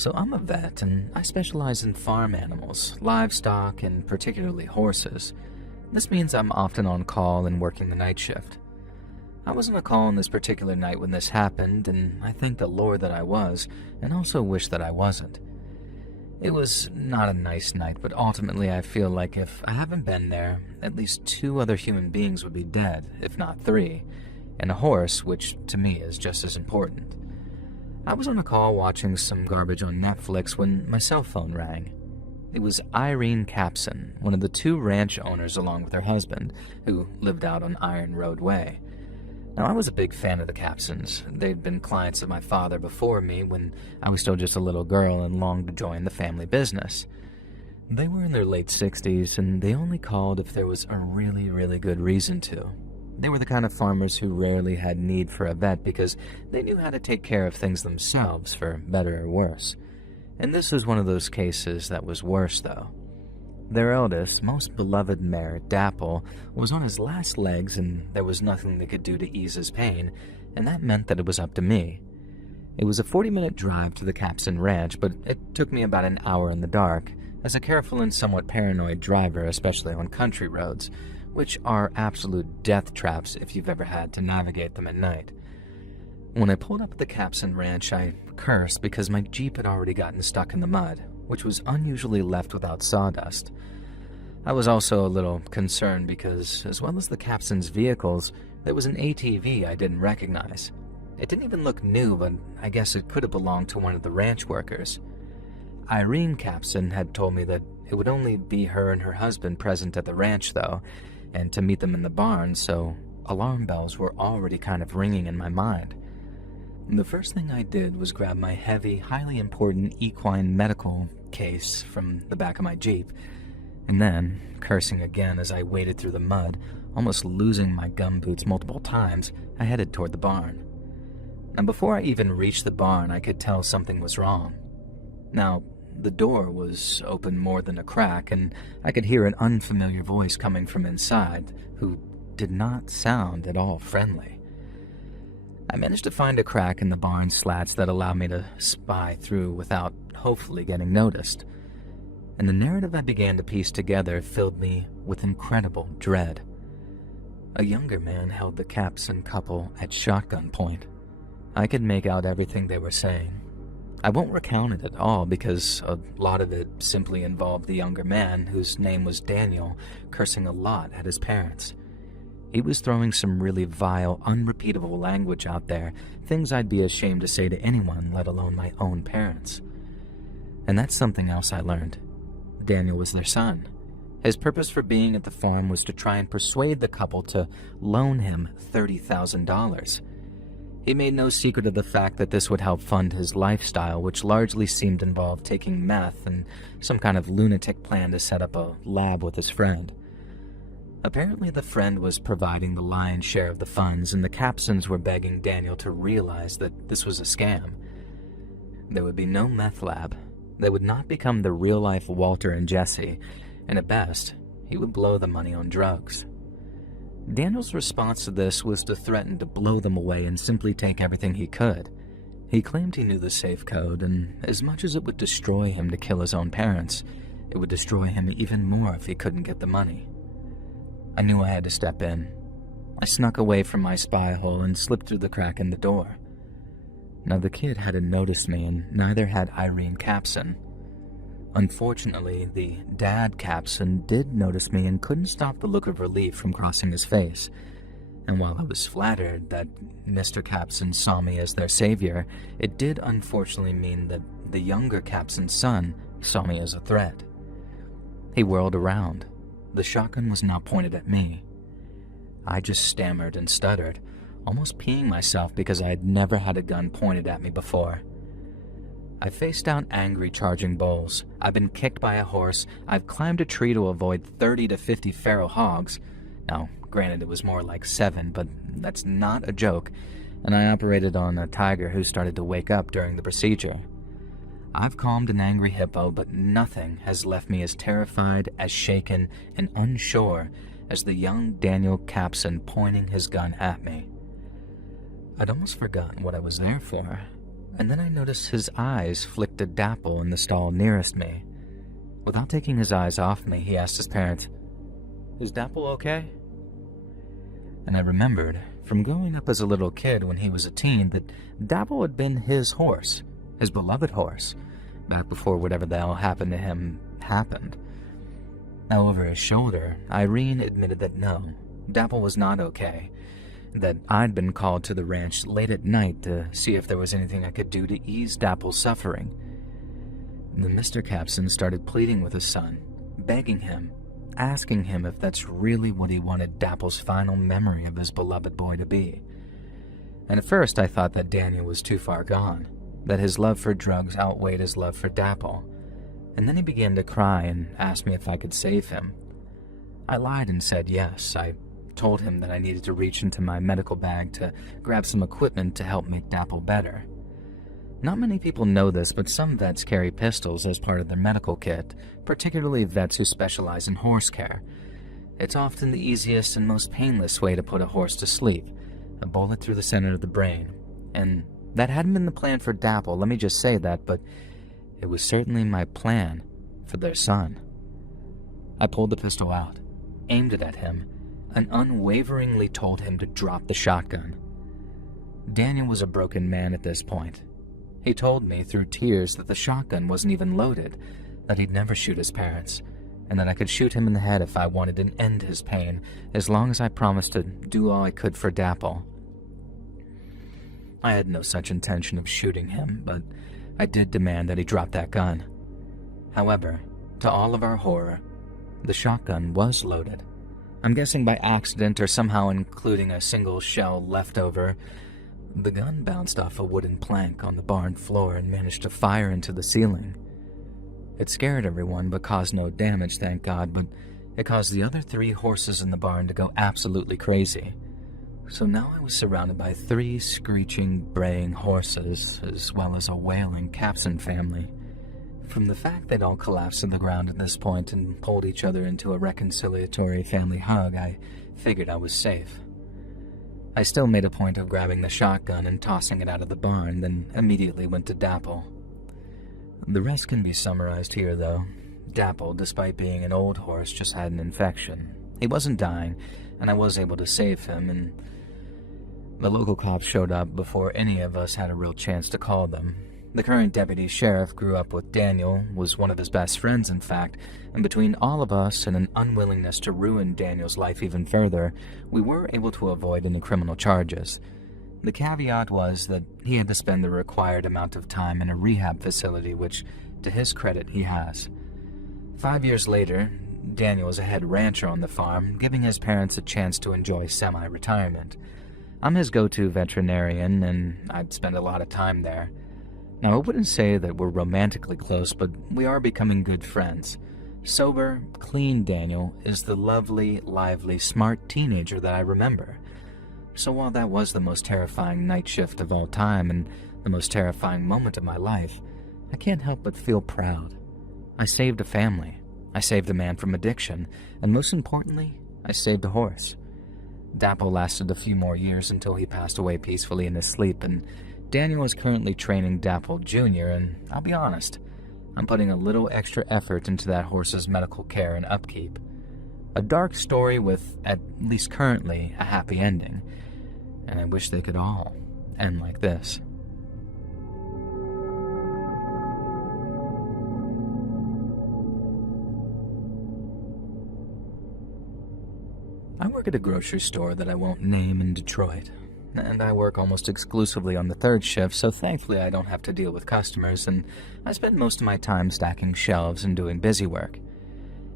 So I'm a vet, and I specialize in farm animals, livestock, and particularly horses. This means I'm often on call and working the night shift. I was on a call on this particular night when this happened, and I thank the Lord that I was, and also wish that I wasn't. It was not a nice night, but ultimately I feel like if I haven't been there, at least 2 other human beings would be dead, if not 3, and a horse, which to me is just as important. I was on a call watching some garbage on Netflix when my cell phone rang. It was Irene Capson, one of the 2 ranch owners along with her husband, who lived out on Iron Road Way. Now, I was a big fan of the Capsons. They'd been clients of my father before me when I was still just a little girl and longed to join the family business. They were in their late 60s, and they only called if there was a really, really good reason to. They were the kind of farmers who rarely had need for a vet because they knew how to take care of things themselves, for better or worse. And this was one of those cases that was worse, though. Their eldest, most beloved mare, Dapple, was on his last legs, and there was nothing they could do to ease his pain, and that meant that it was up to me. It was a 40-minute drive to the Capson Ranch, but it took me about an hour in the dark, as a careful and somewhat paranoid driver, especially on country roads, which are absolute death traps if you've ever had to navigate them at night. When I pulled up at the Capson Ranch, I cursed because my Jeep had already gotten stuck in the mud, which was unusually left without sawdust. I was also a little concerned because, as well as the Capson's vehicles, there was an ATV I didn't recognize. It didn't even look new, but I guess it could have belonged to one of the ranch workers. Irene Capson had told me that it would only be her and her husband present at the ranch, though, and to meet them in the barn, so alarm bells were already kind of ringing in my mind. The first thing I did was grab my heavy, highly important equine medical case from the back of my Jeep, and then, cursing again as I waded through the mud, almost losing my gumboots multiple times, I headed toward the barn. And before I even reached the barn, I could tell something was wrong. Now, the door was open more than a crack, and I could hear an unfamiliar voice coming from inside, who did not sound at all friendly. I managed to find a crack in the barn slats that allowed me to spy through without hopefully getting noticed. And the narrative I began to piece together filled me with incredible dread. A younger man held the Capson couple at shotgun point. I could make out everything they were saying. I won't recount it at all because a lot of it simply involved the younger man, whose name was Daniel, cursing a lot at his parents. He was throwing some really vile, unrepeatable language out there, things I'd be ashamed to say to anyone, let alone my own parents. And that's something else I learned. Daniel was their son. His purpose for being at the farm was to try and persuade the couple to loan him $30,000. He made no secret of the fact that this would help fund his lifestyle, which largely seemed to involve taking meth and some kind of lunatic plan to set up a lab with his friend. Apparently, the friend was providing the lion's share of the funds, and the Capsons were begging Daniel to realize that this was a scam. There would be no meth lab. They would not become the real-life Walter and Jesse, and at best, he would blow the money on drugs. Daniel's response to this was to threaten to blow them away and simply take everything he could. He claimed he knew the safe code, and as much as it would destroy him to kill his own parents, it would destroy him even more if he couldn't get the money. I knew I had to step in. I snuck away from my spy hole and slipped through the crack in the door. Now, the kid hadn't noticed me, and neither had Irene Capson. Unfortunately, the dad Capson did notice me and couldn't stop the look of relief from crossing his face. And while I was flattered that Mr. Capson saw me as their savior, it did unfortunately mean that the younger Capson's son saw me as a threat. He whirled around. The shotgun was now pointed at me. I just stammered and stuttered, almost peeing myself because I had never had a gun pointed at me before. I faced down angry charging bulls. I've been kicked by a horse. I've climbed a tree to avoid 30 to 50 feral hogs. Now, granted, it was more like 7, but that's not a joke, and I operated on a tiger who started to wake up during the procedure. I've calmed an angry hippo, but nothing has left me as terrified, as shaken, and unsure as the young Daniel Capson pointing his gun at me. I'd almost forgotten what I was there for. and then I noticed his eyes flicked to Dapple in the stall nearest me. Without taking his eyes off me, he asked his parents, "Is Dapple okay?" And I remembered from growing up as a little kid when he was a teen that Dapple had been his horse, his beloved horse, back before whatever the hell happened to him happened. Now, over his shoulder, Irene admitted that no, Dapple was not okay, that I'd been called to the ranch late at night to see if there was anything I could do to ease Dapple's suffering. Then Mr. Capson started pleading with his son, begging him, asking him if that's really what he wanted Dapple's final memory of his beloved boy to be. And at first I thought that Daniel was too far gone, that his love for drugs outweighed his love for Dapple. And then he began to cry and asked me if I could save him. I lied and said yes. I told him that I needed to reach into my medical bag to grab some equipment to help make Dapple better. Not many people know this, but some vets carry pistols as part of their medical kit, particularly vets who specialize in horse care. It's often the easiest and most painless way to put a horse to sleep, a bullet through the center of the brain. And that hadn't been the plan for Dapple, let me just say that, but it was certainly my plan for their son. I pulled the pistol out, aimed it at him, and unwaveringly told him to drop the shotgun. Daniel was a broken man at this point. He told me through tears that the shotgun wasn't even loaded, that he'd never shoot his parents, and that I could shoot him in the head if I wanted to end his pain, as long as I promised to do all I could for Dapple. I had no such intention of shooting him, but I did demand that he drop that gun. However, to all of our horror, the shotgun was loaded. I'm guessing by accident or somehow including a single shell left over. The gun bounced off a wooden plank on the barn floor and managed to fire into the ceiling. It scared everyone but caused no damage, thank God, but it caused the other 3 horses in the barn to go absolutely crazy. So now I was surrounded by 3 screeching, braying horses, as well as a wailing Capson family. From the fact they'd all collapsed to the ground at this point and pulled each other into a reconciliatory family hug, I figured I was safe. I still made a point of grabbing the shotgun and tossing it out of the barn, then immediately went to Dapple. The rest can be summarized here, though. Dapple, despite being an old horse, just had an infection. He wasn't dying, and I was able to save him, and the local cops showed up before any of us had a real chance to call them. The current deputy sheriff grew up with Daniel, was one of his best friends, in fact, and between all of us and an unwillingness to ruin Daniel's life even further, we were able to avoid any criminal charges. The caveat was that he had to spend the required amount of time in a rehab facility, which, to his credit, he has. 5 years later, Daniel is a head rancher on the farm, giving his parents a chance to enjoy semi-retirement. I'm his go-to veterinarian, and I'd spend a lot of time there. Now, I wouldn't say that we're romantically close, but we are becoming good friends. Sober, clean Daniel is the lovely, lively, smart teenager that I remember. So while that was the most terrifying night shift of all time and the most terrifying moment of my life, I can't help but feel proud. I saved a family. I saved a man from addiction, and most importantly, I saved a horse. Dapple lasted a few more years until he passed away peacefully in his sleep, and Daniel is currently training Dapple Jr., and I'll be honest, I'm putting a little extra effort into that horse's medical care and upkeep. A dark story with, at least currently, a happy ending, and I wish they could all end like this. I work at a grocery store that I won't name in Detroit, and I work almost exclusively on the 3rd shift, so thankfully I don't have to deal with customers, and I spend most of my time stacking shelves and doing busy work.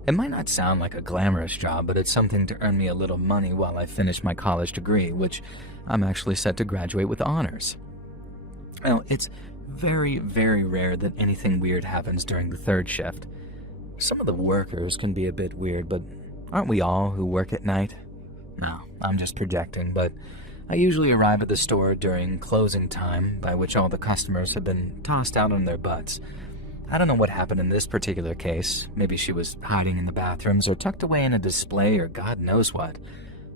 It might not sound like a glamorous job, but it's something to earn me a little money while I finish my college degree, which I'm actually set to graduate with honors. Now, it's very, very rare that anything weird happens during the 3rd shift. Some of the workers can be a bit weird, but aren't we all who work at night? No, I'm just projecting, but I usually arrive at the store during closing time, by which all the customers have been tossed out on their butts. I don't know what happened in this particular case. Maybe she was hiding in the bathrooms or tucked away in a display or God knows what.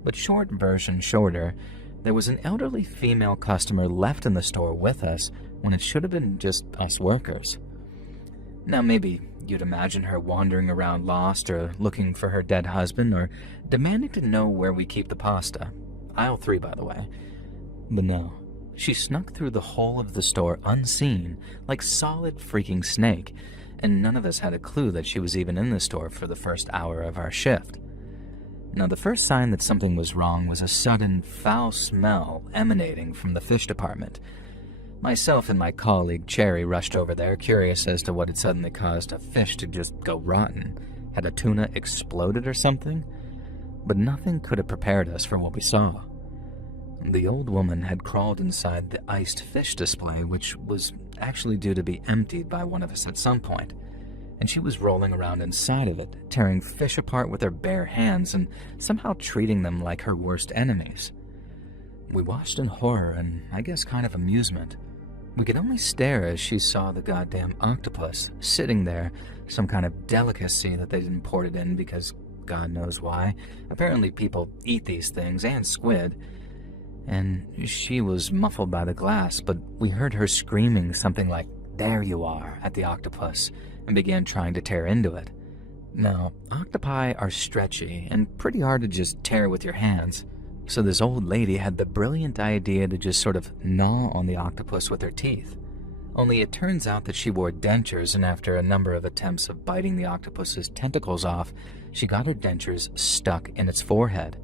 But short version shorter, there was an elderly female customer left in the store with us when it should have been just us workers. Now maybe you'd imagine her wandering around lost or looking for her dead husband or demanding to know where we keep the pasta. Aisle 3, by the way. But no, she snuck through the whole of the store unseen, like solid freaking snake, and none of us had a clue that she was even in the store for the first hour of our shift. Now, the first sign that something was wrong was a sudden foul smell emanating from the fish department. Myself and my colleague Cherry rushed over there, curious as to what had suddenly caused a fish to just go rotten. Had a tuna exploded or something? But nothing could have prepared us for what we saw. The old woman had crawled inside the iced fish display, which was actually due to be emptied by one of us at some point, and she was rolling around inside of it, tearing fish apart with her bare hands and somehow treating them like her worst enemies. We watched in horror and, I guess, kind of amusement. We could only stare as she saw the goddamn octopus sitting there, some kind of delicacy that they didn't port it in because God knows why. Apparently people eat these things, and squid. And she was muffled by the glass, but we heard her screaming something like, "There you are," at the octopus, and began trying to tear into it. Now, octopi are stretchy and pretty hard to just tear with your hands. So this old lady had the brilliant idea to just sort of gnaw on the octopus with her teeth. Only it turns out that she wore dentures, and after a number of attempts of biting the octopus's tentacles off, she got her dentures stuck in its forehead.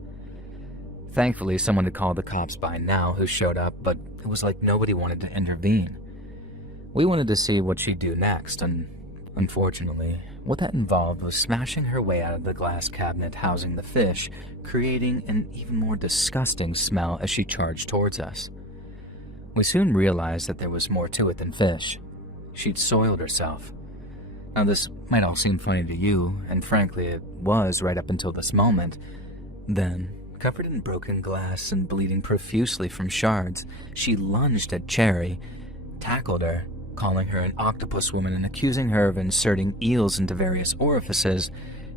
Thankfully, someone had called the cops by now who showed up, but it was like nobody wanted to intervene. We wanted to see what she'd do next, and unfortunately, what that involved was smashing her way out of the glass cabinet housing the fish, creating an even more disgusting smell as she charged towards us. We soon realized that there was more to it than fish. She'd soiled herself. Now, this might all seem funny to you, and frankly, it was right up until this moment. Then, covered in broken glass and bleeding profusely from shards, she lunged at Cherry, tackled her, calling her an octopus woman and accusing her of inserting eels into various orifices,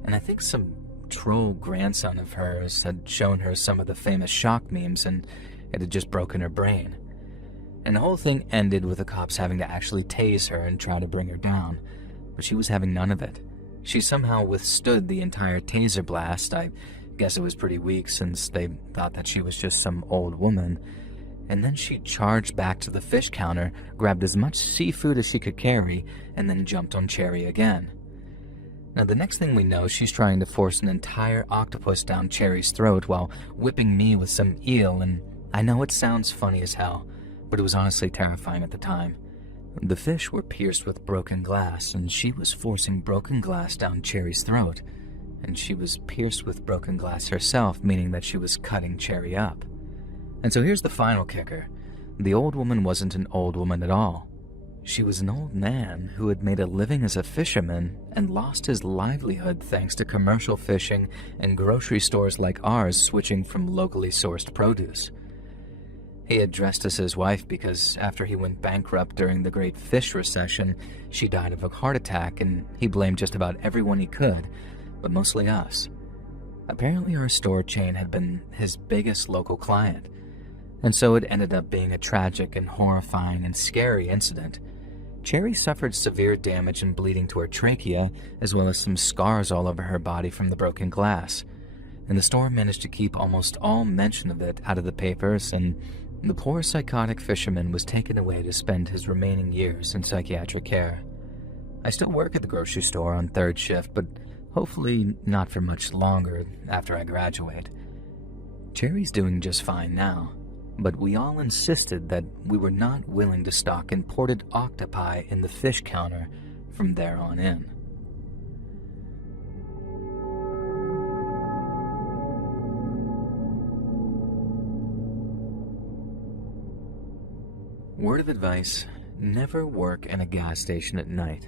and I think some troll grandson of hers had shown her some of the famous shock memes, and it had just broken her brain. And the whole thing ended with the cops having to actually tase her and try to bring her down, but she was having none of it. She somehow withstood the entire taser blast. I guess it was pretty weak since they thought that she was just some old woman. And then she charged back to the fish counter, grabbed as much seafood as she could carry, and then jumped on Cherry again. Now, the next thing we know, she's trying to force an entire octopus down Cherry's throat while whipping me with some eel, and I know it sounds funny as hell, but it was honestly terrifying at the time. The fish were pierced with broken glass, and she was forcing broken glass down Cherry's throat, and she was pierced with broken glass herself, meaning that she was cutting Cherry up. And so here's the final kicker. The old woman wasn't an old woman at all. She was an old man who had made a living as a fisherman and lost his livelihood thanks to commercial fishing and grocery stores like ours switching from locally sourced produce. He had dressed as his wife because after he went bankrupt during the Great Fish Recession, she died of a heart attack, and he blamed just about everyone he could, but mostly us. Apparently our store chain had been his biggest local client, and so it ended up being a tragic and horrifying and scary incident. Cherry suffered severe damage and bleeding to her trachea, as well as some scars all over her body from the broken glass, and the store managed to keep almost all mention of it out of the papers, and the poor psychotic fisherman was taken away to spend his remaining years in psychiatric care. I still work at the grocery store on third shift, but hopefully not for much longer after I graduate. Cherry's doing just fine now, but we all insisted that we were not willing to stock imported octopi in the fish counter from there on in. Word of advice: never work in a gas station at night.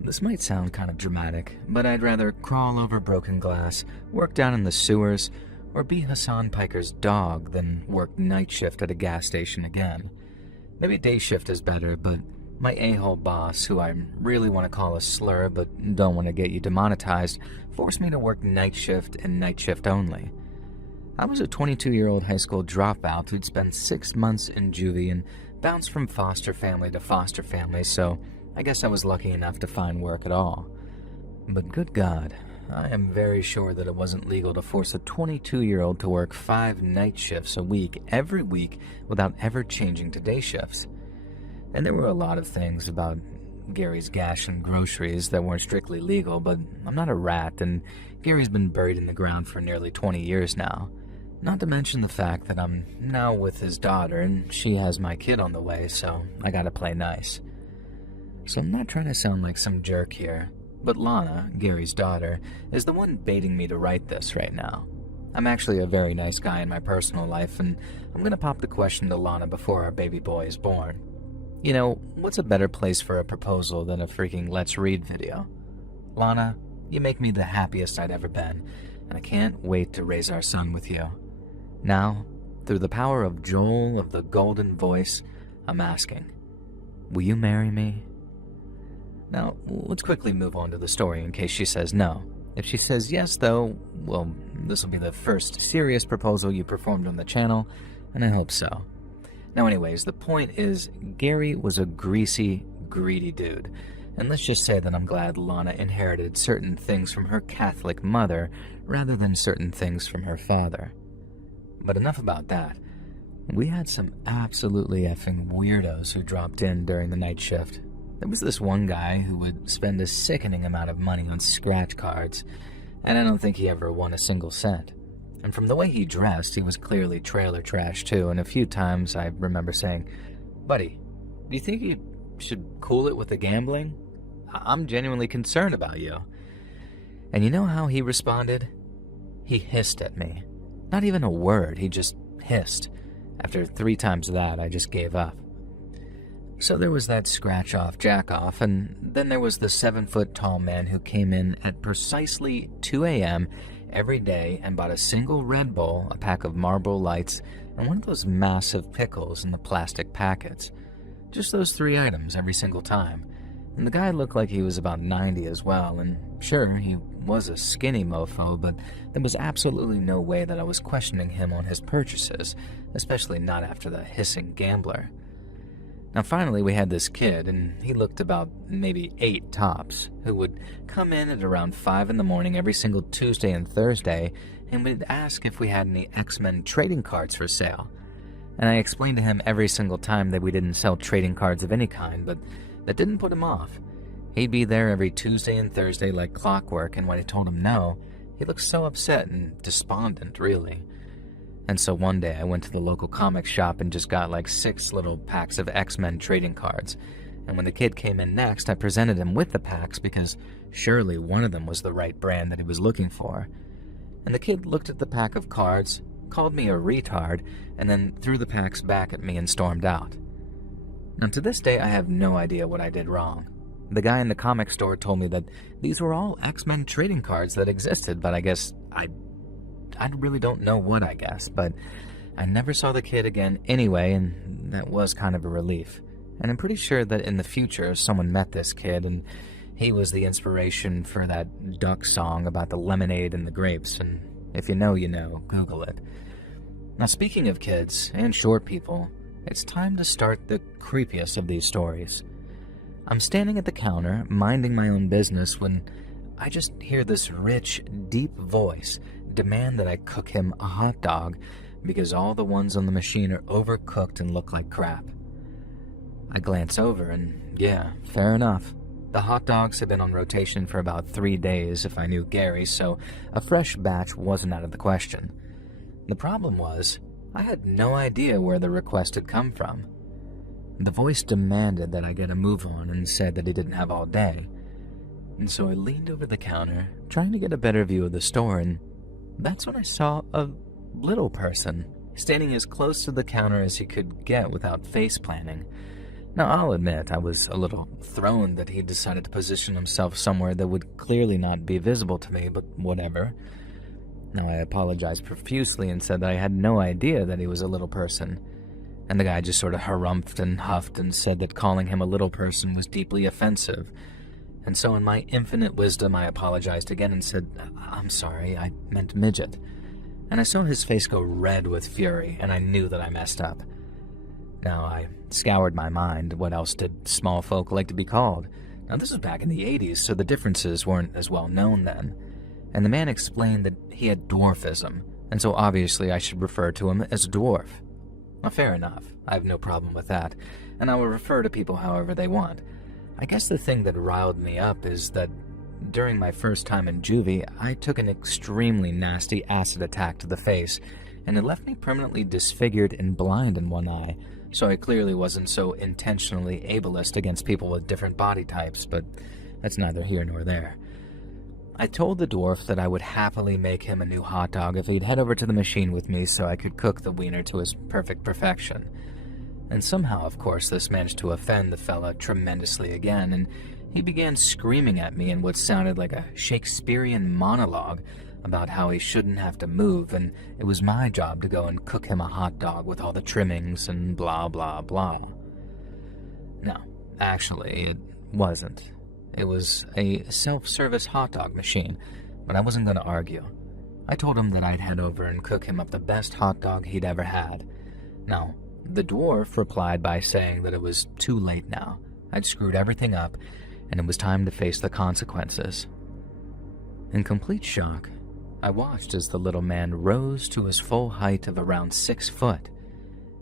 This might sound kind of dramatic, but I'd rather crawl over broken glass, work down in the sewers, or be Hassan Piker's dog than work night shift at a gas station again. Maybe day shift is better, but my a-hole boss, who I really want to call a slur but don't want to get you demonetized, forced me to work night shift and night shift only. I was a 22-year-old high school dropout who'd spent 6 months in juvie and Bounced from foster family to foster family, so I guess I was lucky enough to find work at all. But good God, I am very sure that it wasn't legal to force a 22-year-old to work 5 night shifts a week, every week, without ever changing to day shifts. And there were a lot of things about Gary's gash and groceries that weren't strictly legal, but I'm not a rat, and Gary's been buried in the ground for nearly 20 years now. Not to mention the fact that I'm now with his daughter, and she has my kid on the way, so I gotta play nice. So I'm not trying to sound like some jerk here, but Lana, Gary's daughter, is the one baiting me to write this right now. I'm actually a very nice guy in my personal life, and I'm gonna pop the question to Lana before our baby boy is born. You know, what's a better place for a proposal than a freaking Let's Read video? Lana, you make me the happiest I'd ever been, and I can't wait to raise our son with you. Now, through the power of Joel of the Golden Voice, I'm asking, will you marry me? Now, let's quickly move on to the story in case she says no. If she says yes, though, well, this will be the first serious proposal you performed on the channel, and I hope so. Now anyways, the point is, Gary was a greasy, greedy dude. And let's just say that I'm glad Lana inherited certain things from her Catholic mother rather than certain things from her father. But enough about that. We had some absolutely effing weirdos who dropped in during the night shift. There was this one guy who would spend a sickening amount of money on scratch cards, and I don't think he ever won a single cent. And from the way he dressed, he was clearly trailer trash too, and a few times I remember saying, "Buddy, do you think you should cool it with the gambling? I'm genuinely concerned about you." And you know how he responded? He hissed at me. Not even a word, he just hissed. After 3 times that, I just gave up. So there was that scratch-off jack-off, and then there was the 7-foot-tall man who came in at precisely 2 a.m. every day and bought a single Red Bull, a pack of Marlboro Lights, and one of those massive pickles in the plastic packets. Just those 3 items every single time. And the guy looked like he was about 90 as well, and sure, he was a skinny mofo, but there was absolutely no way that I was questioning him on his purchases, especially not after the hissing gambler. Now finally we had this kid, and he looked about maybe 8 tops, who would come in at around 5 in the morning every single Tuesday and Thursday, and would ask if we had any X-Men trading cards for sale. And I explained to him every single time that we didn't sell trading cards of any kind, but that didn't put him off. He'd be there every Tuesday and Thursday like clockwork, and when I told him no, he looked so upset and despondent, really. And so one day I went to the local comic shop and just got like 6 little packs of X-Men trading cards. And when the kid came in next, I presented him with the packs because surely one of them was the right brand that he was looking for. And the kid looked at the pack of cards, called me a retard, and then threw the packs back at me and stormed out. Now to this day, I have no idea what I did wrong. The guy in the comic store told me that these were all X-Men trading cards that existed, but I guess I really don't know what I guess, but I never saw the kid again anyway, and that was kind of a relief. And I'm pretty sure that in the future, someone met this kid, and he was the inspiration for that Duck song about the lemonade and the grapes, and if you know, you know, Google it. Now speaking of kids and short people, it's time to start the creepiest of these stories. I'm standing at the counter, minding my own business, when I just hear this rich, deep voice demand that I cook him a hot dog because all the ones on the machine are overcooked and look like crap. I glance over and, yeah, fair enough. The hot dogs have been on rotation for about 3 days if I knew Gary, so a fresh batch wasn't out of the question. The problem was, I had no idea where the request had come from. The voice demanded that I get a move on and said that he didn't have all day. And so I leaned over the counter, trying to get a better view of the store, and that's when I saw a little person standing as close to the counter as he could get without face planting. Now, I'll admit I was a little thrown that he decided to position himself somewhere that would clearly not be visible to me, but whatever. Now, I apologized profusely and said that I had no idea that he was a little person. And the guy just sort of harumphed and huffed and said that calling him a little person was deeply offensive. And so in my infinite wisdom, I apologized again and said, "I'm sorry, I meant midget." And I saw his face go red with fury, and I knew that I messed up. Now, I scoured my mind. What else did small folk like to be called? Now, this was back in the 80s, so the differences weren't as well known then. And the man explained that he had dwarfism, and so obviously I should refer to him as a dwarf. Well, fair enough. I have no problem with that, and I will refer to people however they want. I guess the thing that riled me up is that during my first time in juvie, I took an extremely nasty acid attack to the face, and it left me permanently disfigured and blind in one eye, so I clearly wasn't so intentionally ableist against people with different body types, but that's neither here nor there. I told the dwarf that I would happily make him a new hot dog if he'd head over to the machine with me so I could cook the wiener to his perfect perfection. And somehow, of course, this managed to offend the fella tremendously again, and he began screaming at me in what sounded like a Shakespearean monologue about how he shouldn't have to move, and it was my job to go and cook him a hot dog with all the trimmings and blah blah blah. No, actually, it wasn't. It was a self-service hot dog machine, but I wasn't going to argue. I told him that I'd head over and cook him up the best hot dog he'd ever had. Now, the dwarf replied by saying that it was too late now. I'd screwed everything up, and it was time to face the consequences. In complete shock, I watched as the little man rose to his full height of around 6 foot.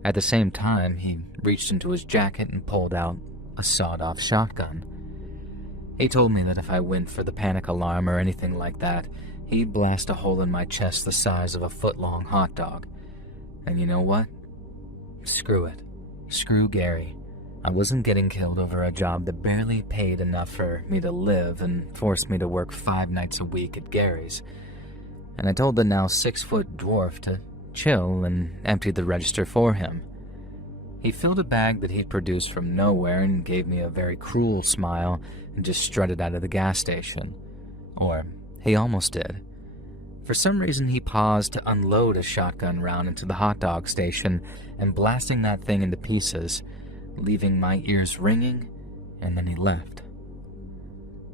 At the same time, he reached into his jacket and pulled out a sawed-off shotgun. He told me that if I went for the panic alarm or anything like that, he'd blast a hole in my chest the size of a foot-long hot dog. And you know what? Screw it. Screw Gary. I wasn't getting killed over a job that barely paid enough for me to live and forced me to work 5 nights a week at Gary's. And I told the now 6-foot dwarf to chill and emptied the register for him. He filled a bag that he'd produced from nowhere and gave me a very cruel smile and just strutted out of the gas station. Or he almost did. For some reason, he paused to unload a shotgun round into the hot dog station and blasting that thing into pieces, leaving my ears ringing, and then he left.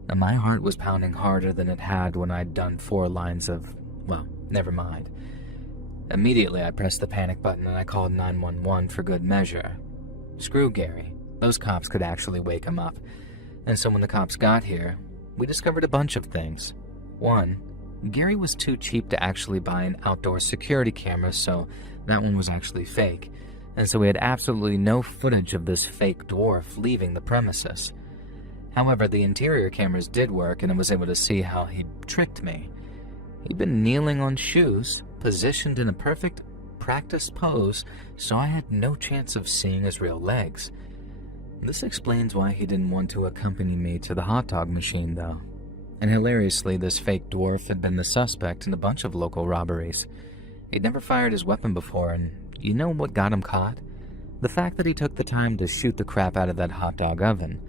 And my heart was pounding harder than it had when I'd done 4 lines of, well, never mind. Immediately, I pressed the panic button and I called 911 for good measure. Screw Gary. Those cops could actually wake him up. And so when the cops got here, we discovered a bunch of things. 1, Gary was too cheap to actually buy an outdoor security camera, so that one was actually fake. And so we had absolutely no footage of this fake dwarf leaving the premises. However, the interior cameras did work and I was able to see how he'd tricked me. He'd been kneeling on shoes, positioned in a perfect practice pose, so I had no chance of seeing his real legs. This explains why he didn't want to accompany me to the hot dog machine, though. And hilariously, this fake dwarf had been the suspect in a bunch of local robberies. He'd never fired his weapon before, and you know what got him caught? The fact that he took the time to shoot the crap out of that hot dog oven.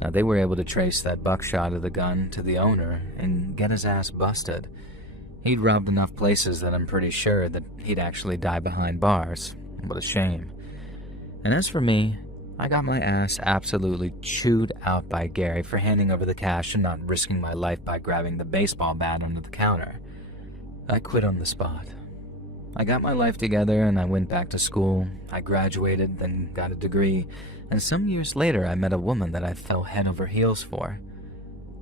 Now, they were able to trace that buckshot of the gun to the owner and get his ass busted. He'd robbed enough places that I'm pretty sure that he'd actually die behind bars. What a shame. And as for me, I got my ass absolutely chewed out by Gary for handing over the cash and not risking my life by grabbing the baseball bat under the counter. I quit on the spot. I got my life together and I went back to school. I graduated, then got a degree, and some years later I met a woman that I fell head over heels for.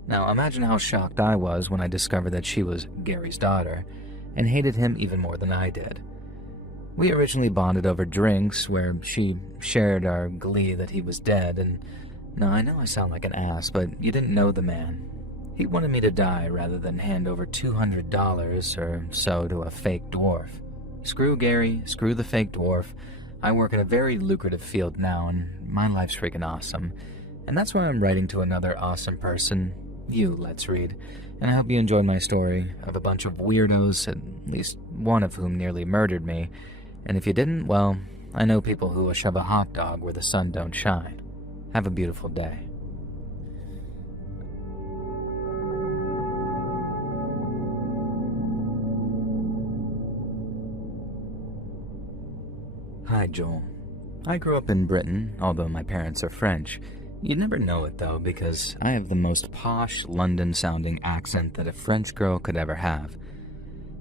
Now imagine how shocked I was when I discovered that she was Gary's daughter, and hated him even more than I did. We originally bonded over drinks, where she shared our glee that he was dead, and now I know I sound like an ass, but you didn't know the man. He wanted me to die rather than hand over $200 or so to a fake dwarf. Screw Gary, screw the fake dwarf. I work in a very lucrative field now, and my life's freaking awesome. And that's why I'm writing to another awesome person, you, let's read. And I hope you enjoyed my story of a bunch of weirdos, at least one of whom nearly murdered me. And if you didn't, well, I know people who will shove a hot dog where the sun don't shine. Have a beautiful day. Hi, Joel. I grew up in Britain, although my parents are French. You'd never know it, though, because I have the most posh, London-sounding accent that a French girl could ever have.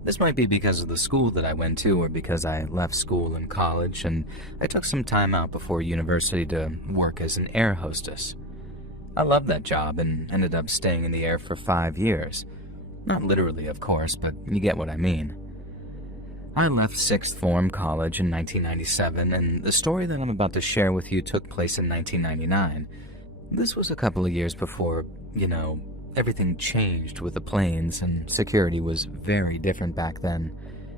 This might be because of the school that I went to, or because I left school in college and I took some time out before university to work as an air hostess. I loved that job and ended up staying in the air for 5 years. Not literally, of course, but you get what I mean. I left sixth form college in 1997, and the story that I'm about to share with you took place in 1999. This was a couple of years before, everything changed with the planes, and security was very different back then.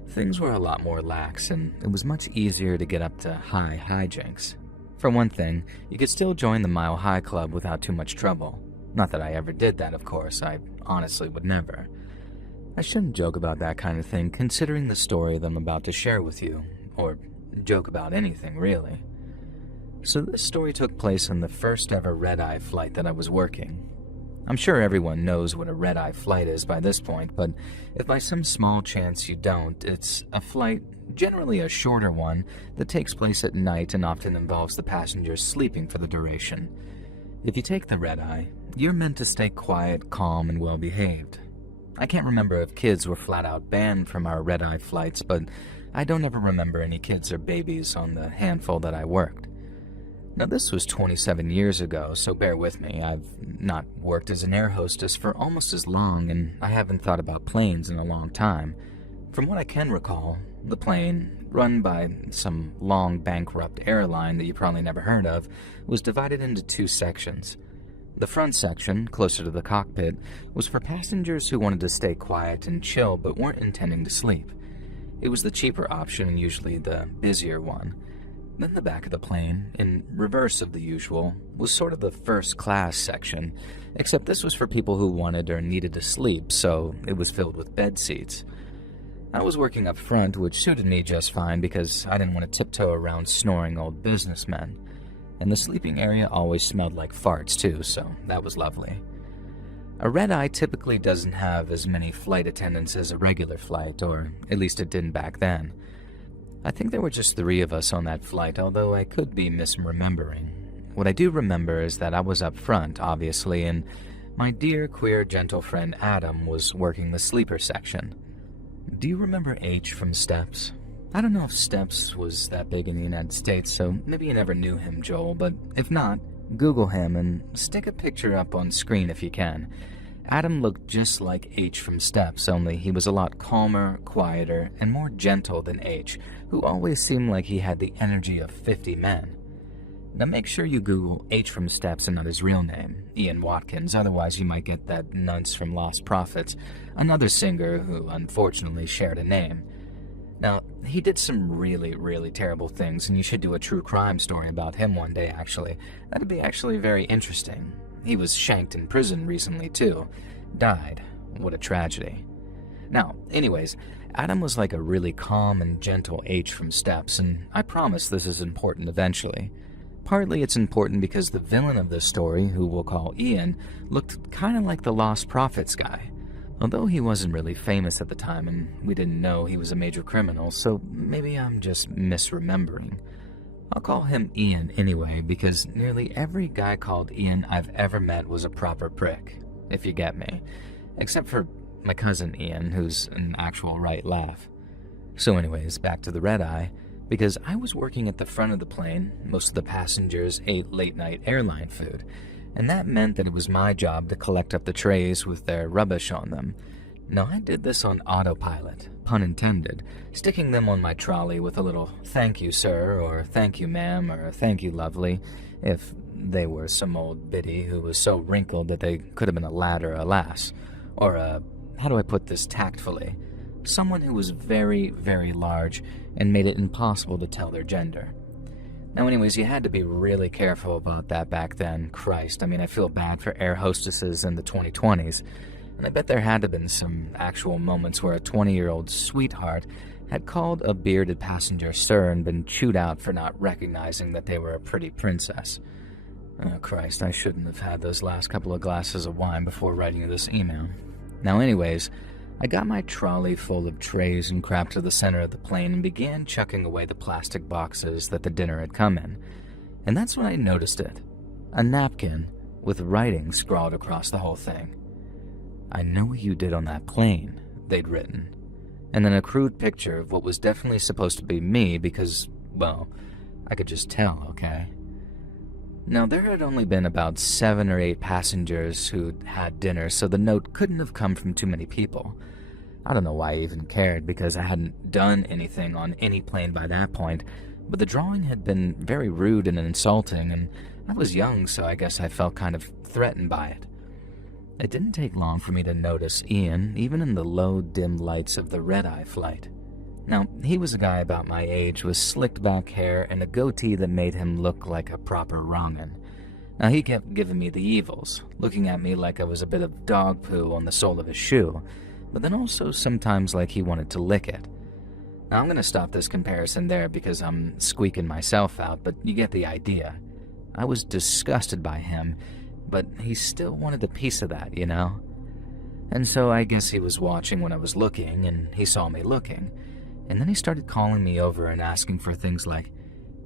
Things were a lot more lax, and it was much easier to get up to high hijinks. For one thing, you could still join the Mile High Club without too much trouble. Not that I ever did that, of course. I honestly would never. I shouldn't joke about that kind of thing, considering the story that I'm about to share with you, or joke about anything, really. So this story took place on the first ever red-eye flight that I was working. I'm sure everyone knows what a red-eye flight is by this point, but if by some small chance you don't, it's a flight, generally a shorter one, that takes place at night and often involves the passengers sleeping for the duration. If you take the red-eye, you're meant to stay quiet, calm, and well-behaved. I can't remember if kids were flat-out banned from our red-eye flights, but I don't ever remember any kids or babies on the handful that I worked. Now, this was 27 years ago, so bear with me. I've not worked as an air hostess for almost as long, and I haven't thought about planes in a long time. From what I can recall, the plane, run by some long bankrupt airline that you probably never heard of, was divided into 2 sections. The front section, closer to the cockpit, was for passengers who wanted to stay quiet and chill but weren't intending to sleep. It was the cheaper option and usually the busier one. Then the back of the plane, in reverse of the usual, was sort of the first class section, except this was for people who wanted or needed to sleep, so it was filled with bed seats. I was working up front, which suited me just fine because I didn't want to tiptoe around snoring old businessmen. And the sleeping area always smelled like farts too, so that was lovely. A red-eye typically doesn't have as many flight attendants as a regular flight, or at least it didn't back then. I think there were just 3 of us on that flight, although I could be misremembering. What I do remember is that I was up front, obviously, and my dear, queer, gentle friend Adam was working the sleeper section. Do you remember H from Steps? I don't know if Steps was that big in the United States, so maybe you never knew him, Joel, but if not, Google him and stick a picture up on screen if you can. Adam looked just like H from Steps, only he was a lot calmer, quieter, and more gentle than H, who always seemed like he had the energy of 50 men. Now make sure you Google H from Steps and not his real name, Ian Watkins, otherwise you might get that nunce from Lost Prophets, another singer who unfortunately shared a name. Now, he did some really, really terrible things, and you should do a true crime story about him one day, actually. That'd be actually very interesting. He was shanked in prison recently, too. Died. What a tragedy. Now, anyways, Adam was like a really calm and gentle H from Steps, and I promise this is important eventually. Partly it's important because the villain of this story, who we'll call Ian, looked kind of like the Lost Prophets guy. Although he wasn't really famous at the time, and we didn't know he was a major criminal, so maybe I'm just misremembering. I'll call him Ian anyway, because nearly every guy called Ian I've ever met was a proper prick, if you get me. Except for my cousin Ian, who's an actual right laugh. So anyways, back to the red-eye, because I was working at the front of the plane, most of the passengers ate late-night airline food, and that meant that it was my job to collect up the trays with their rubbish on them. Now, I did this on autopilot, pun intended, sticking them on my trolley with a little "thank you, sir," or "thank you, ma'am," or "thank you, lovely," if they were some old biddy who was so wrinkled that they could have been a lad or a lass, or how do I put this tactfully? Someone who was very, very large and made it impossible to tell their gender. Now anyways, you had to be really careful about that back then. Christ, I feel bad for air hostesses in the 2020s. And I bet there had to have been some actual moments where a 20-year-old sweetheart had called a bearded passenger sir and been chewed out for not recognizing that they were a pretty princess. Oh Christ, I shouldn't have had those last couple of glasses of wine before writing you this email. Now anyways, I got my trolley full of trays and crap to the center of the plane and began chucking away the plastic boxes that the dinner had come in. And that's when I noticed it. A napkin with writing scrawled across the whole thing. "I know what you did on that plane," they'd written. and then a crude picture of what was definitely supposed to be me because, well, I could just tell, okay? Now, there had only been about 7 or 8 passengers who'd had dinner, so the note couldn't have come from too many people. I don't know why I even cared, because I hadn't done anything on any plane by that point, but the drawing had been very rude and insulting, and I was young, so I guess I felt kind of threatened by it. It didn't take long for me to notice Ian, even in the low, dim lights of the red-eye flight. Now, he was a guy about my age with slicked back hair and a goatee that made him look like a proper wrong'un. Now, he kept giving me the evils, looking at me like I was a bit of dog poo on the sole of his shoe, but then also sometimes like he wanted to lick it. Now, I'm going to stop this comparison there because I'm squeaking myself out, but you get the idea. I was disgusted by him, but he still wanted a piece of that, you know? And so I guess he was watching when I was looking, and he saw me looking. And then he started calling me over and asking for things like,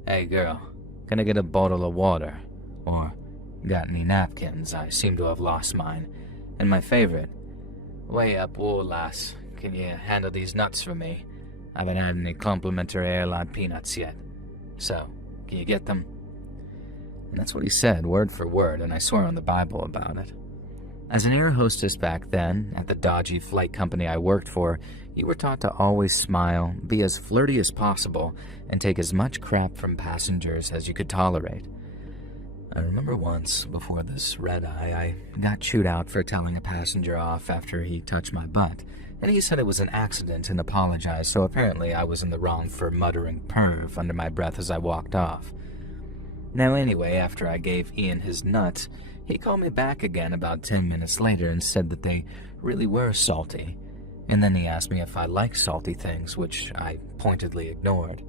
"Hey girl, can I get a bottle of water?" Or, "Got any napkins? I seem to have lost mine." And my favorite, "Way up, whoa lass, can you handle these nuts for me? I haven't had any complimentary airline peanuts yet. So, can you get them?" And that's what he said, word for word, and I swear on the Bible about it. As an air hostess back then, at the dodgy flight company I worked for, you were taught to always smile, be as flirty as possible, and take as much crap from passengers as you could tolerate. I remember once, before this red-eye, I got chewed out for telling a passenger off after he touched my butt, and he said it was an accident and apologized, so apparently I was in the wrong for muttering perv under my breath as I walked off. Now anyway, after I gave Ian his nuts, he called me back again about 10 minutes later and said that they really were salty. And then he asked me if I liked salty things, which I pointedly ignored.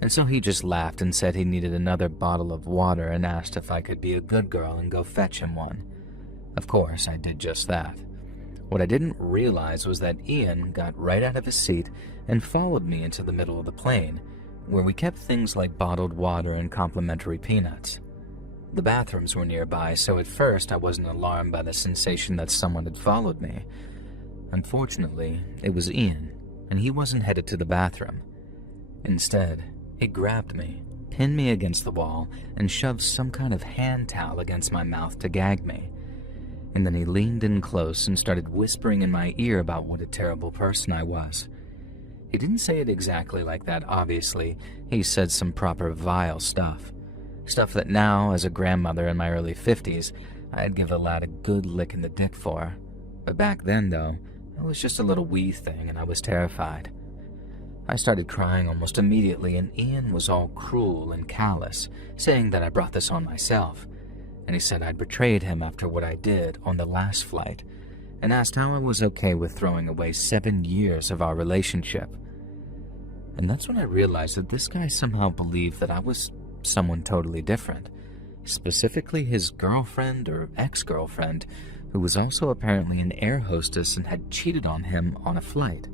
And so he just laughed and said he needed another bottle of water and asked if I could be a good girl and go fetch him one. Of course, I did just that. What I didn't realize was that Ian got right out of his seat and followed me into the middle of the plane, where we kept things like bottled water and complimentary peanuts. The bathrooms were nearby, so at first I wasn't alarmed by the sensation that someone had followed me. Unfortunately, it was Ian, and he wasn't headed to the bathroom. Instead, he grabbed me, pinned me against the wall, and shoved some kind of hand towel against my mouth to gag me. And then he leaned in close and started whispering in my ear about what a terrible person I was. He didn't say it exactly like that, obviously. He said some proper vile stuff. Stuff that now, as a grandmother in my early 50s, I'd give a lad a good lick in the dick for. But back then, though, it was just a little wee thing, and I was terrified. I started crying almost immediately, and Ian was all cruel and callous, saying that I brought this on myself. And he said I'd betrayed him after what I did on the last flight, and asked how I was okay with throwing away 7 years of our relationship. And that's when I realized that this guy somehow believed that I was someone totally different, specifically his girlfriend or ex-girlfriend, who was also apparently an air hostess and had cheated on him on a flight.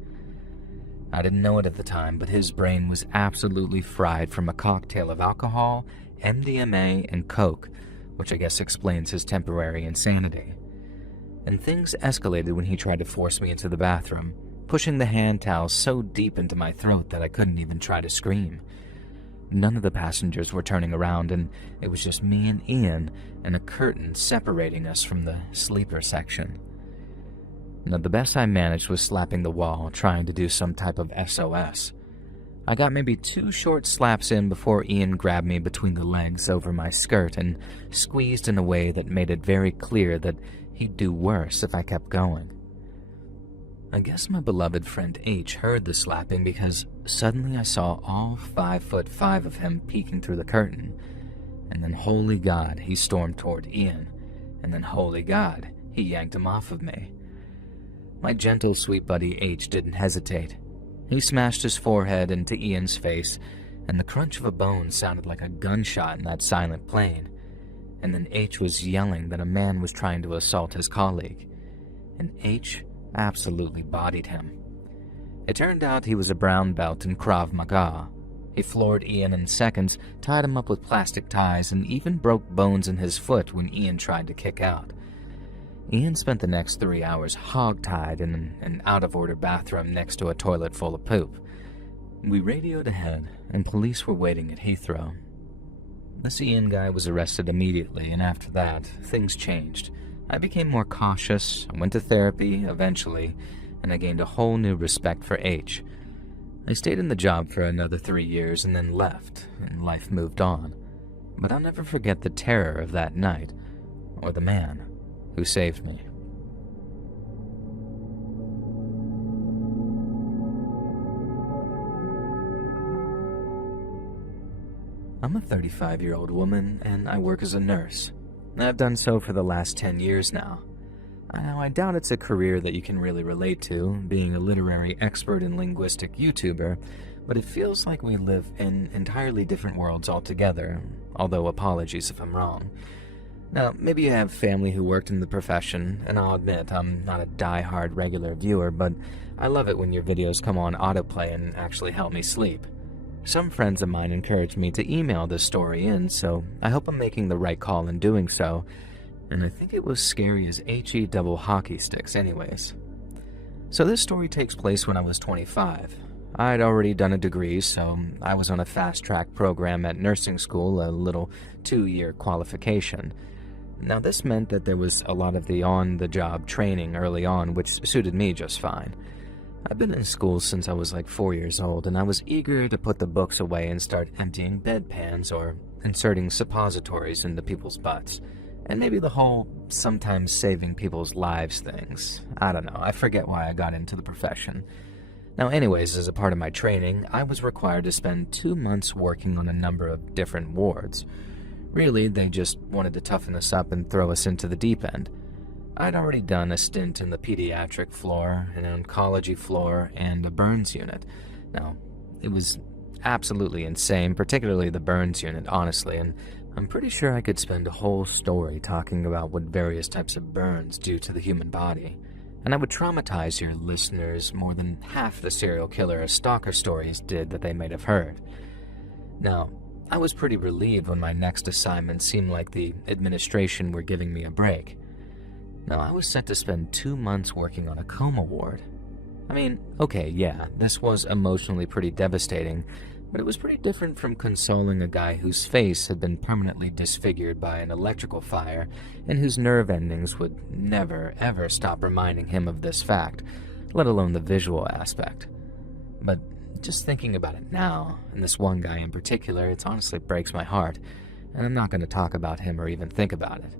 I didn't know it at the time, but his brain was absolutely fried from a cocktail of alcohol, MDMA, and coke, which I guess explains his temporary insanity. And things escalated when he tried to force me into the bathroom, pushing the hand towel so deep into my throat that I couldn't even try to scream. None of the passengers were turning around, and it was just me and Ian and a curtain separating us from the sleeper section. Now, the best I managed was slapping the wall, trying to do some type of SOS. I got maybe 2 short slaps in before Ian grabbed me between the legs over my skirt and squeezed in a way that made it very clear that he'd do worse if I kept going. I guess my beloved friend H heard the slapping because suddenly I saw all 5'5" of him peeking through the curtain. And then, holy God, he stormed toward Ian. And then, holy God, he yanked him off of me. My gentle, sweet buddy H didn't hesitate. He smashed his forehead into Ian's face, and the crunch of a bone sounded like a gunshot in that silent plane. And then H was yelling that a man was trying to assault his colleague. And H absolutely bodied him. It turned out he was a brown belt in Krav Maga. He floored Ian in seconds, tied him up with plastic ties, and even broke bones in his foot when Ian tried to kick out. Ian spent the next 3 hours hogtied in an out-of-order bathroom next to a toilet full of poop. We radioed ahead, and police were waiting at Heathrow. This Ian guy was arrested immediately, and after that, things changed. I became more cautious, I went to therapy, eventually, and I gained a whole new respect for H. I stayed in the job for another 3 years and then left, and life moved on. But I'll never forget the terror of that night, or the man who saved me. I'm a 35-year-old woman, and I work as a nurse. I've done so for the last 10 years now. Now, I doubt it's a career that you can really relate to, being a literary expert and linguistic YouTuber, but it feels like we live in entirely different worlds altogether, although apologies if I'm wrong. Now, maybe you have family who worked in the profession, and I'll admit I'm not a die-hard regular viewer, but I love it when your videos come on autoplay and actually help me sleep. Some friends of mine encouraged me to email this story in, so I hope I'm making the right call in doing so, and I think it was scary as HE double hockey sticks anyways. So this story takes place when I was 25. I'd already done a degree, so I was on a fast-track program at nursing school, a little 2-year qualification. Now this meant that there was a lot of the on-the-job training early on, which suited me just fine. I've been in school since I was like 4 years old, and I was eager to put the books away and start emptying bedpans or inserting suppositories into people's butts. And maybe the whole sometimes saving people's lives things. I don't know, I forget why I got into the profession. Now anyways, as a part of my training, I was required to spend 2 months working on a number of different wards. Really, they just wanted to toughen us up and throw us into the deep end. I'd already done a stint in the pediatric floor, an oncology floor, and a burns unit. Now, it was absolutely insane, particularly the burns unit, honestly, and I'm pretty sure I could spend a whole story talking about what various types of burns do to the human body. And I would traumatize your listeners more than half the serial killer or stalker stories did that they might have heard. Now, I was pretty relieved when my next assignment seemed like the administration were giving me a break. Now, I was set to spend 2 months working on a coma ward. I mean, okay, yeah, this was emotionally pretty devastating, but it was pretty different from consoling a guy whose face had been permanently disfigured by an electrical fire and whose nerve endings would never, ever stop reminding him of this fact, let alone the visual aspect. But just thinking about it now, and this one guy in particular, it honestly breaks my heart, and I'm not going to talk about him or even think about it.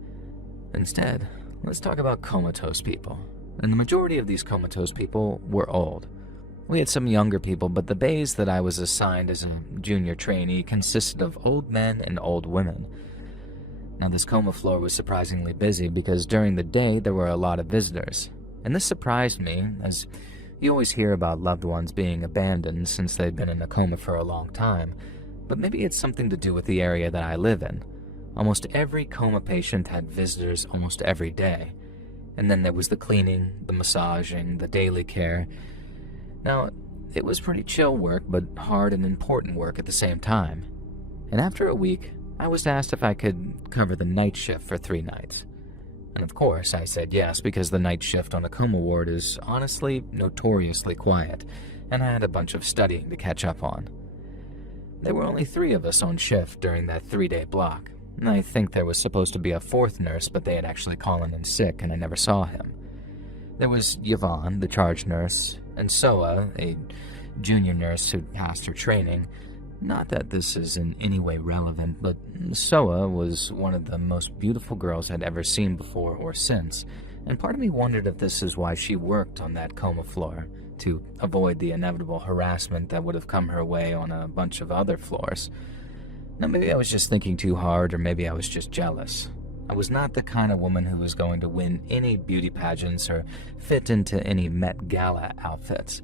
Instead, let's talk about comatose people. And the majority of these comatose people were old. We had some younger people, but the bays that I was assigned as a junior trainee consisted of old men and old women. Now, this coma floor was surprisingly busy because during the day there were a lot of visitors. And this surprised me, as you always hear about loved ones being abandoned since they've been in a coma for a long time, but maybe it's something to do with the area that I live in. Almost every coma patient had visitors almost every day. And then there was the cleaning, the massaging, the daily care. Now, it was pretty chill work, but hard and important work at the same time. And after a week, I was asked if I could cover the night shift for 3 nights. And of course, I said yes, because the night shift on a coma ward is honestly notoriously quiet, and I had a bunch of studying to catch up on. There were only 3 of us on shift during that 3-day block. I think there was supposed to be a 4th nurse, but they had actually called in sick, and I never saw him. There was Yvonne, the charge nurse, and Soa, a junior nurse who'd passed her training. Not that this is in any way relevant, but Soa was one of the most beautiful girls I'd ever seen before or since, and part of me wondered if this is why she worked on that coma floor, to avoid the inevitable harassment that would have come her way on a bunch of other floors. Now, maybe I was just thinking too hard, or maybe I was just jealous. I was not the kind of woman who was going to win any beauty pageants or fit into any Met Gala outfits.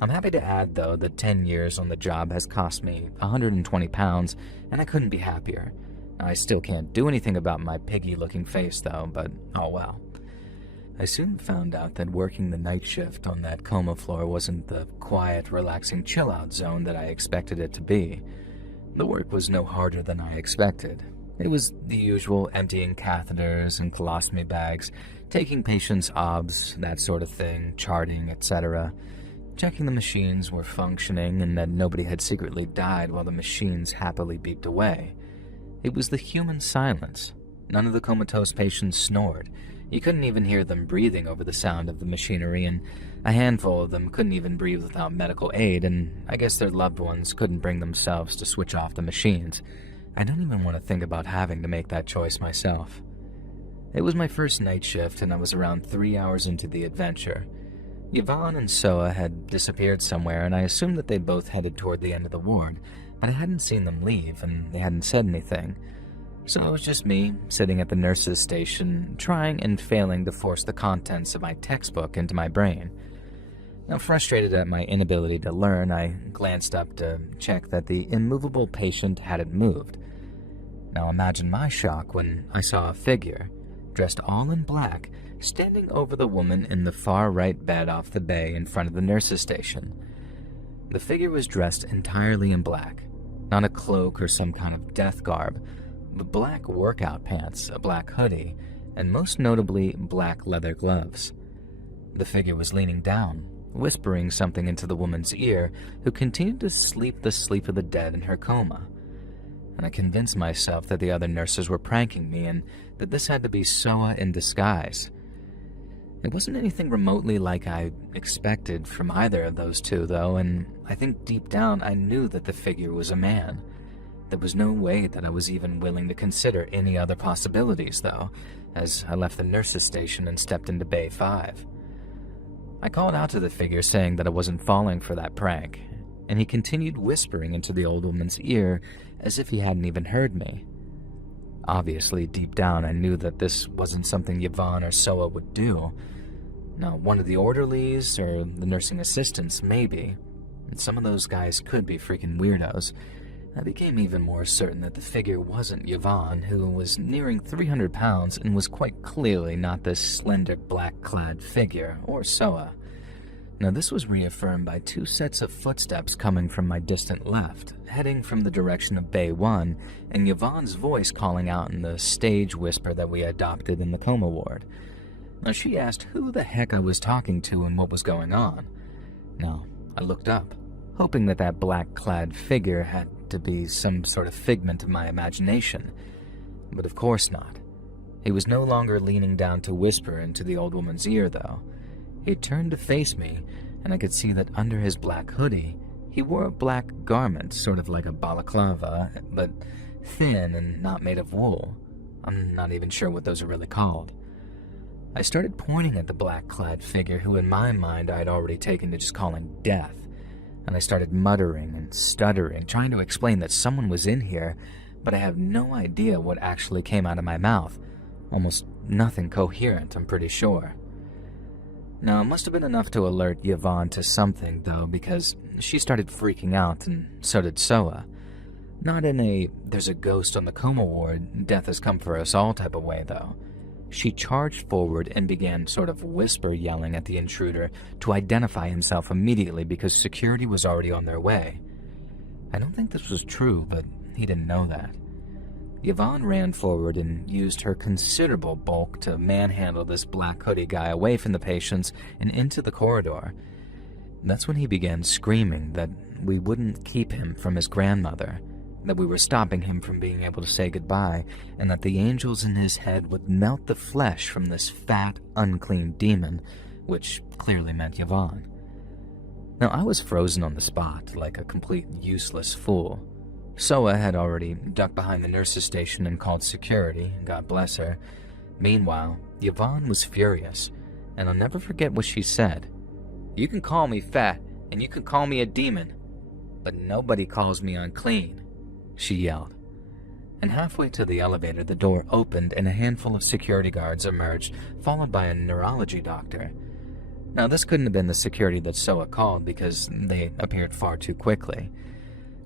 I'm happy to add, though, that 10 years on the job has cost me 120 pounds, and I couldn't be happier. I still can't do anything about my piggy-looking face, though, but oh well. I soon found out that working the night shift on that coma floor wasn't the quiet, relaxing chill-out zone that I expected it to be. The work was no harder than I expected. It was the usual emptying catheters and colostomy bags, taking patients' obs, that sort of thing, charting, etc., checking the machines were functioning and that nobody had secretly died while the machines happily beeped away. It was the human silence. None of the comatose patients snored. You couldn't even hear them breathing over the sound of the machinery, and a handful of them couldn't even breathe without medical aid, and I guess their loved ones couldn't bring themselves to switch off the machines. I don't even want to think about having to make that choice myself. It was my first night shift, and I was around 3 hours into the adventure. Yvonne and Soa had disappeared somewhere, and I assumed that they both headed toward the end of the ward, but I hadn't seen them leave, and they hadn't said anything. So it was just me, sitting at the nurse's station, trying and failing to force the contents of my textbook into my brain. Now, frustrated at my inability to learn, I glanced up to check that the immovable patient hadn't moved. Now imagine my shock when I saw a figure, dressed all in black, standing over the woman in the far right bed off the bay in front of the nurse's station. The figure was dressed entirely in black, not a cloak or some kind of death garb, but black workout pants, a black hoodie, and most notably black leather gloves. The figure was leaning down, whispering something into the woman's ear, who continued to sleep the sleep of the dead in her coma. And I convinced myself that the other nurses were pranking me and that this had to be Soa in disguise. It wasn't anything remotely like I expected from either of those two, though, and I think deep down I knew that the figure was a man. There was no way that I was even willing to consider any other possibilities, though, as I left the nurse's station and stepped into Bay 5. I called out to the figure saying that I wasn't falling for that prank, and he continued whispering into the old woman's ear as if he hadn't even heard me. Obviously, deep down, I knew that this wasn't something Yvonne or Soa would do. Now, one of the orderlies or the nursing assistants, maybe. And some of those guys could be freaking weirdos. I became even more certain that the figure wasn't Yvonne, who was nearing 300 pounds and was quite clearly not this slender black-clad figure, or Soa. Now, this was reaffirmed by two sets of footsteps coming from my distant left, heading from the direction of Bay 1, and Yvonne's voice calling out in the stage whisper that we adopted in the coma ward. Now, she asked who the heck I was talking to and what was going on. Now, I looked up, hoping that that black-clad figure had to be some sort of figment of my imagination. But of course not. He was no longer leaning down to whisper into the old woman's ear, though. He turned to face me, and I could see that under his black hoodie, he wore a black garment, sort of like a balaclava, but thin and not made of wool. I'm not even sure what those are really called. I started pointing at the black-clad figure who in my mind I had already taken to just calling death, and I started muttering and stuttering, trying to explain that someone was in here, but I have no idea what actually came out of my mouth. Almost nothing coherent, I'm pretty sure. Now, it must have been enough to alert Yvonne to something, though, because she started freaking out, and so did Soa. Not in a, there's a ghost on the coma ward, death has come for us all type of way, though. She charged forward and began sort of whisper yelling at the intruder to identify himself immediately because security was already on their way. I don't think this was true, but he didn't know that. Yvonne ran forward and used her considerable bulk to manhandle this black hoodie guy away from the patients and into the corridor. That's when he began screaming that we wouldn't keep him from his grandmother, that we were stopping him from being able to say goodbye, and that the angels in his head would melt the flesh from this fat, unclean demon, which clearly meant Yvonne. Now, I was frozen on the spot, like a complete useless fool. Soa had already ducked behind the nurse's station and called security, God bless her. Meanwhile, Yvonne was furious, and I'll never forget what she said. "You can call me fat, and you can call me a demon, but nobody calls me unclean," she yelled. And halfway to the elevator, the door opened and a handful of security guards emerged, followed by a neurology doctor. Now, this couldn't have been the security that Soa called because they appeared far too quickly.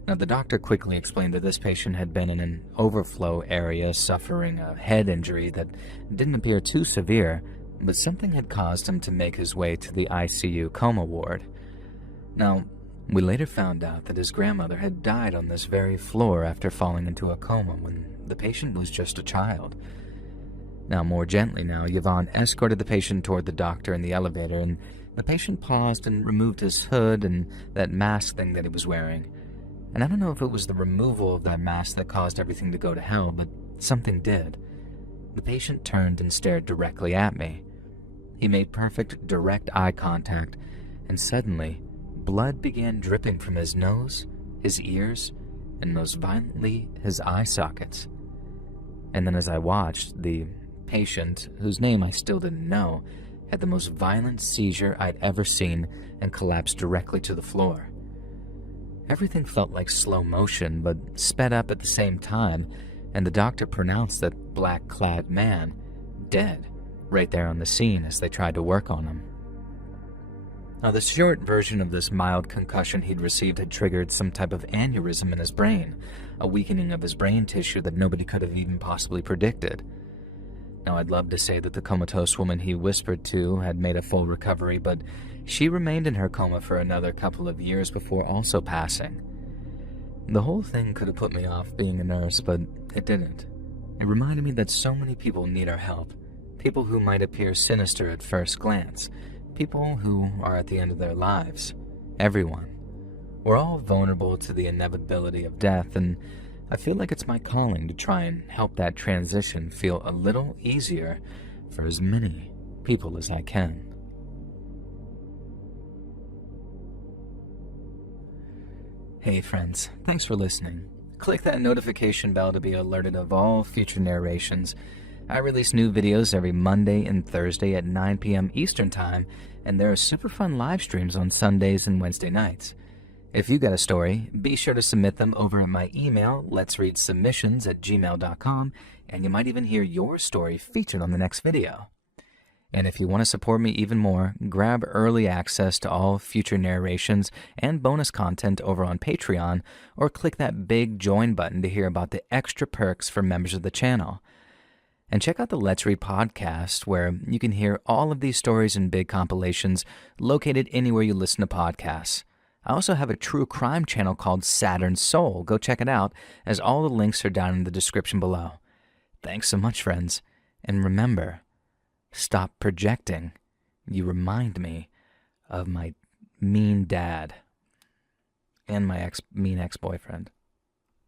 Now, the doctor quickly explained that this patient had been in an overflow area suffering a head injury that didn't appear too severe, but something had caused him to make his way to the ICU coma ward. Now, we later found out that his grandmother had died on this very floor after falling into a coma when the patient was just a child. Now, more gently now, Yvonne escorted the patient toward the doctor in the elevator, and the patient paused and removed his hood and that mask thing that he was wearing. And I don't know if it was the removal of that mask that caused everything to go to hell, but something did. The patient turned and stared directly at me. He made perfect, direct eye contact, and suddenly, blood began dripping from his nose, his ears, and most violently, his eye sockets. And then as I watched, the patient, whose name I still didn't know, had the most violent seizure I'd ever seen and collapsed directly to the floor. Everything felt like slow motion, but sped up at the same time, and the doctor pronounced that black-clad man dead right there on the scene as they tried to work on him. Now, the short version of this mild concussion he'd received had triggered some type of aneurysm in his brain, a weakening of his brain tissue that nobody could have even possibly predicted. Now, I'd love to say that the comatose woman he whispered to had made a full recovery, but she remained in her coma for another couple of years before also passing. The whole thing could have put me off being a nurse, but it didn't. It reminded me that so many people need our help, people who might appear sinister at first glance, people who are at the end of their lives. Everyone. We're all vulnerable to the inevitability of death, and I feel like it's my calling to try and help that transition feel a little easier for as many people as I can. Hey friends, thanks for listening. Click that notification bell to be alerted of all future narrations. I release new videos every Monday and Thursday at 9 p.m. Eastern Time, and there are super fun live streams on Sundays and Wednesday nights. If you got a story, be sure to submit them over at my email, letsreadsubmissions@gmail.com, and you might even hear your story featured on the next video. And if you want to support me even more, grab early access to all future narrations and bonus content over on Patreon, or click that big join button to hear about the extra perks for members of the channel. And check out the Let's Read podcast, where you can hear all of these stories and big compilations located anywhere you listen to podcasts. I also have a true crime channel called Saturn Soul. Go check it out, as all the links are down in the description below. Thanks so much, friends. And remember, stop projecting. You remind me of my mean dad and my mean ex-boyfriend.